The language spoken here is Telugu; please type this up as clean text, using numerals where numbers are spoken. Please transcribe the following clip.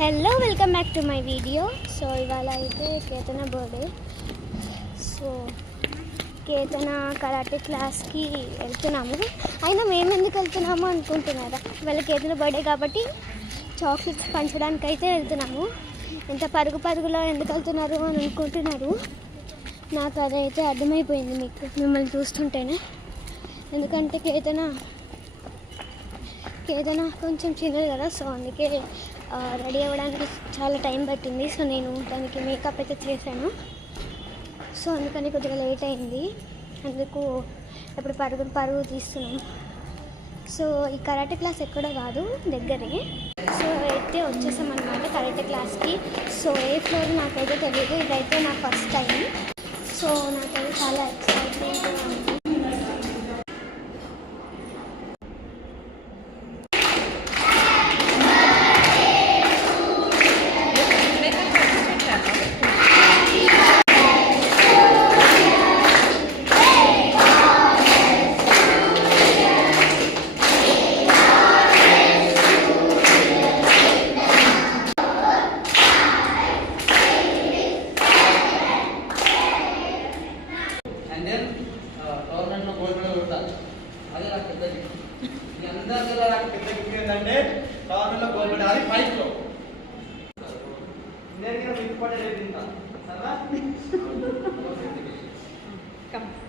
Hello welcome back to my video. So ఇవాళ అయితే Ketana birthday. So Ketana karate క్లాస్కి వెళ్తున్నాము. అయినా మేము ఎందుకు వెళ్తున్నాము అనుకుంటున్నారా? ఇవాళ కేతన బర్త్డే కాబట్టి చాక్లెట్స్ పంచడానికి అయితే వెళ్తున్నాము. ఎంత పరుగులో ఎందుకు వెళ్తున్నారు అని అనుకుంటున్నారు. నాకు అదైతే అర్థమైపోయింది మీకు మిమ్మల్ని చూస్తుంటేనే. ఎందుకంటే కేతన కొంచెం చిన్నది కదా, సో అందుకే రెడీ అవ్వడానికి చాలా టైం పట్టింది. సో నేను దానికి మేకప్ అయితే చేశాను. సో అందుకని కొద్దిగా లేట్ అయింది. అందుకు ఇప్పుడు పరుగు తీస్తున్నాను. సో ఈ కరాటే క్లాస్ ఎక్కడో కాదు, దగ్గరే. సో అయితే వచ్చేసాం అన్నమాట కరాటే క్లాస్కి. సో ఏ ఫ్లోర్ నాకైతే తెలియదు, ఇదైతే నా ఫస్ట్ టైం. సో నాకైతే చాలా ఎక్సైట్మెంట్గా ఉంది. Come.